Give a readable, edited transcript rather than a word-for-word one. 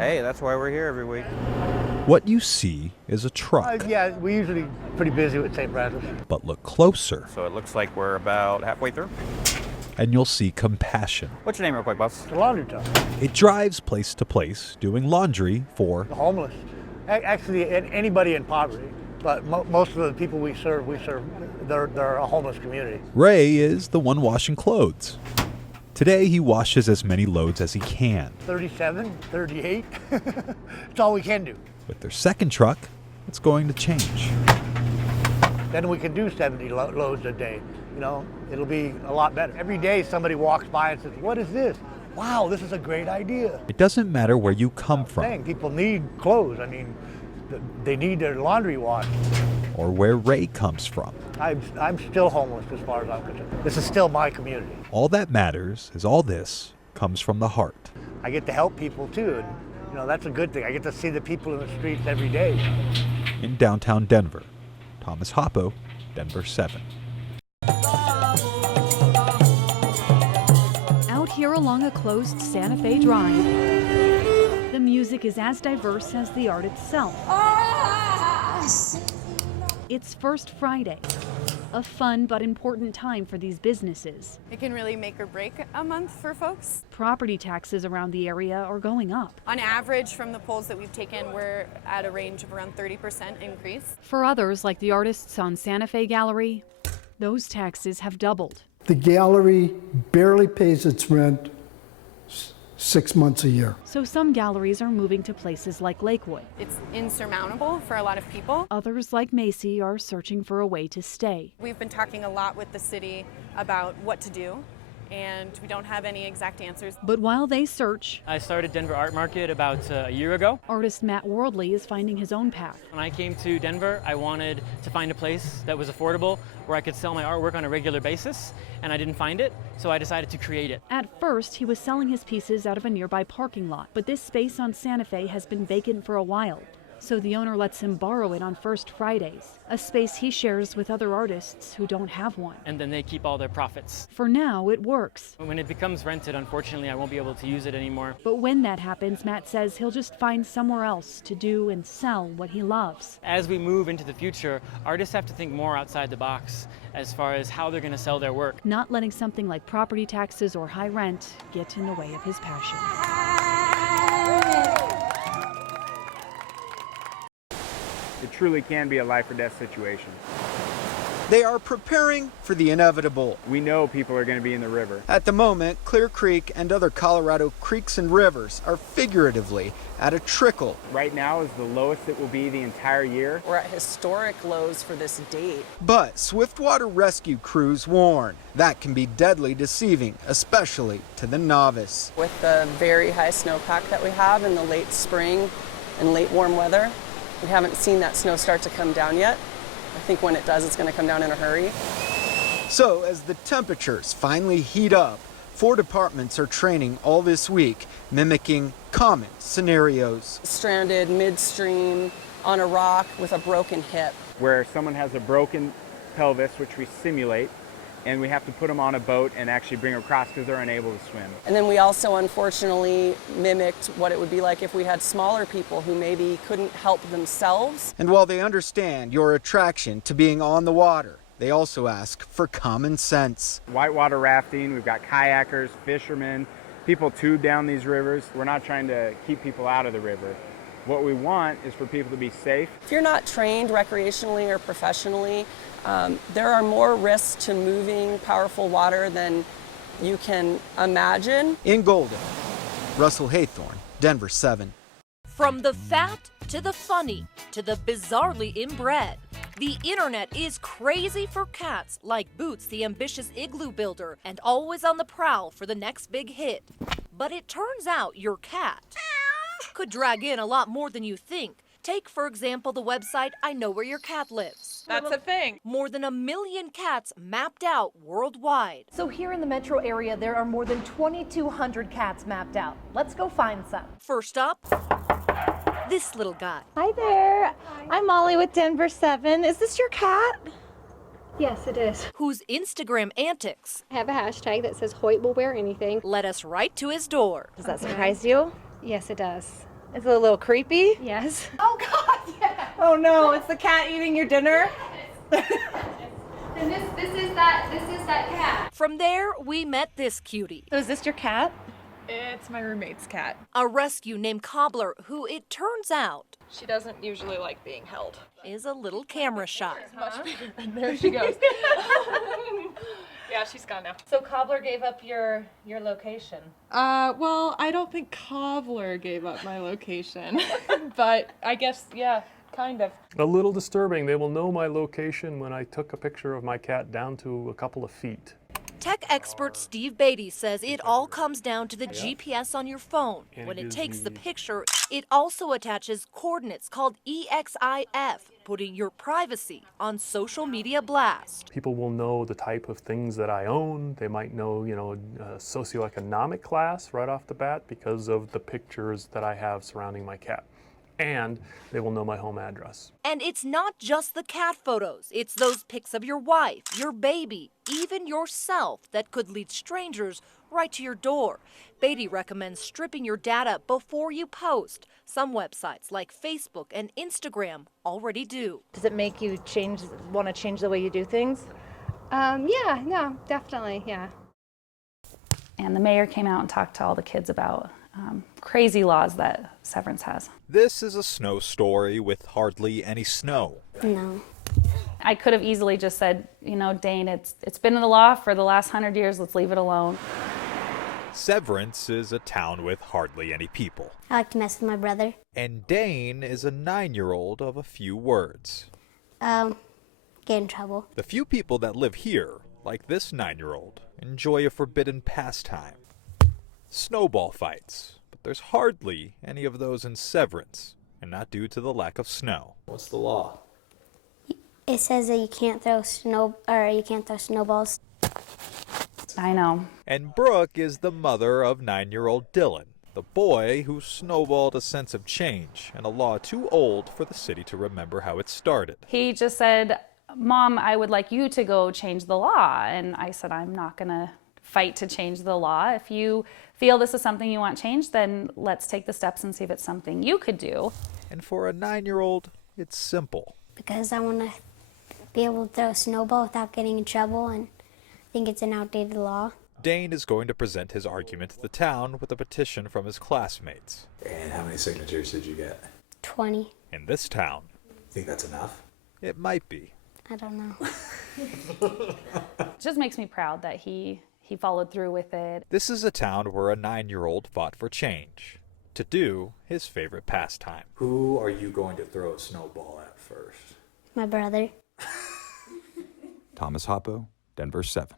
Hey, that's why we're here every week. What you see is a truck, Yeah, we're usually pretty busy with St. Bradley's. but look closer So it looks like we're about halfway through. and you'll see compassion. What's your name real quick, boss? The laundry truck. It drives place to place doing laundry for The homeless. Actually, anybody in poverty. But most of the people we serve, they're a homeless community. Ray is the one washing clothes. Today he washes as many loads as he can. 37, 38. It's all we can do. With their second truck, it's going to change. Then we can do 70 loads a day. You know, it'll be a lot better. Every day somebody walks by and says, "What is this? Wow, this is a great idea." It doesn't matter where you come from Dang, people need clothes. I mean, they need their laundry washed. or where Ray comes from. I'm still homeless as far as I'm concerned. This is still my community. All that matters is all this comes from the heart. I get to help people too, and you know that's a good thing. I get to see the people in the streets every day. In downtown Denver, Thomas Hoppo, Denver 7. Out here along a closed Santa Fe Drive, the music is as diverse as the art itself. It's First Friday, a fun but important time for these businesses. It can really make or break a month for folks. Property taxes around the area are going up. On average, from the polls that we've taken, we're at a range of around 30% increase. For others, like the artists on Santa Fe Gallery, those taxes have doubled. The gallery barely pays its rent 6 months a year. So some galleries are moving to places like Lakewood. It's insurmountable for a lot of people. Others, like Macy, are searching for a way to stay. We've been talking a lot with the city about what to do, and we don't have any exact answers. But while they search, I started Denver Art Market about a year ago. artist Matt Worldly is finding his own path. When I came to Denver, I wanted to find a place that was affordable where I could sell my artwork on a regular basis, and I didn't find it, so I decided to create it. At first, he was selling his pieces out of a nearby parking lot, but this space on Santa Fe has been vacant for a while. So the owner lets him borrow it on First Fridays, a space he shares with other artists who don't have one. And then they keep all their profits. For now, it works. When it becomes rented, unfortunately, I won't be able to use it anymore. But when that happens, Matt says he'll just find somewhere else to do and sell what he loves. As we move into the future, artists have to think more outside the box as far as how they're going to sell their work. Not letting something like property taxes or high rent get in the way of his passion. It truly can be a life or death situation. They are preparing for the inevitable. We know people are going to be in the river. At the moment, Clear Creek and other Colorado creeks and rivers are figuratively at a trickle. Right now is the lowest it will be the entire year. We're at historic lows for this date. But swiftwater rescue crews warn that can be deadly deceiving, especially to the novice. With the very high snowpack that we have in the late spring and late warm weather, we haven't seen that snow start to come down yet. I think when it does, it's going to come down in a hurry. So as the temperatures finally heat up, 4 departments are training all this week, mimicking common scenarios. Stranded midstream on a rock with a broken hip. Where someone has a broken pelvis, which we simulate, and we have to put them on a boat and actually bring them across because they're unable to swim. And then we also unfortunately mimicked what it would be like if we had smaller people who maybe couldn't help themselves. And while they understand your attraction to being on the water, they also ask for common sense. Whitewater rafting, we've got kayakers, fishermen, people tube down these rivers. We're not trying to keep people out of the river. What we want is for people to be safe. If you're not trained recreationally or professionally, there are more risks to moving powerful water than you can imagine. In Golden, Russell Haythorne, Denver 7. From the fat to the funny to the bizarrely inbred, the internet is crazy for cats like Boots the ambitious igloo builder and always on the prowl for the next big hit. But it turns out your cat could drag in a lot more than you think. Take, for example, the website I Know Where Your Cat Lives. That's a thing. More than 1 million cats mapped out worldwide. So here in the metro area, there are more than 2,200 cats mapped out. Let's go find some. First up, this little guy. Hi there. I'm Molly with Denver 7. Is this your cat? Yes, it is. Whose Instagram antics I have a hashtag that says Hoyt will wear anything. led us right to his door. Does that surprise you? Yes, it does. Is it a little creepy? Yes. Oh God, yeah. Oh no, it's the cat eating your dinner? And this is that cat. From there, we met this cutie. So is this your cat? It's my roommate's cat. A rescue named Cobbler, who it turns out She doesn't usually like being held. is a little camera shy. And there she goes. Yeah, she's gone now. So Cobbler gave up your location. Well, I don't think Cobbler gave up my location, but I guess, yeah, kind of. A little disturbing. They will know my location when I took a picture of my cat down to a couple of feet. Tech expert Steve Beatty says it all comes down to the GPS on your phone. And When it it gives takes the me- picture, it also attaches coordinates called EXIF, putting your privacy on social media blast. People will know the type of things that I own. They might know, socioeconomic class right off the bat because of the pictures that I have surrounding my cat. And they will know my home address. And it's not just the cat photos, it's those pics of your wife, your baby, even yourself that could lead strangers right to your door. Beatty recommends stripping your data before you post. Some websites like Facebook and Instagram already do. Does it make you want to change the way you do things? Yeah, no, definitely, yeah. And the mayor came out and talked to all the kids about crazy laws that Severance has. This is a snow story with hardly any snow. No. I could have easily just said, Dane, it's been in the law for the last 100 years, let's leave it alone. Severance is a town with hardly any people. I like to mess with my brother. And Dane is a 9-year-old of a few words. Get in trouble. The few people that live here, like this 9-year-old, enjoy a forbidden pastime. Snowball fights, but there's hardly any of those in Severance, and not due to the lack of snow. What's the law? It says that you can't throw snowballs. I know. And Brooke is the mother of 9-year-old Dylan, the boy who snowballed a sense of change and a law too old for the city to remember how it started. He just said, Mom, I would like you to go change the law. And I said, I'm not going to fight to change the law. If you feel this is something you want changed, then let's take the steps and see if it's something you could do. And for a 9-year-old, it's simple. Because I want to be able to throw a snowball without getting in trouble, and I think it's an outdated law. Dane is going to present his argument to the town with a petition from his classmates. And how many signatures did you get? 20. In this town, Think that's enough? it might be. I don't know. It just makes me proud that he followed through with it. This is a town where a 9-year-old fought for change, to do his favorite pastime. Who are you going to throw a snowball at first? My brother. Thomas Hoppo, Denver 7.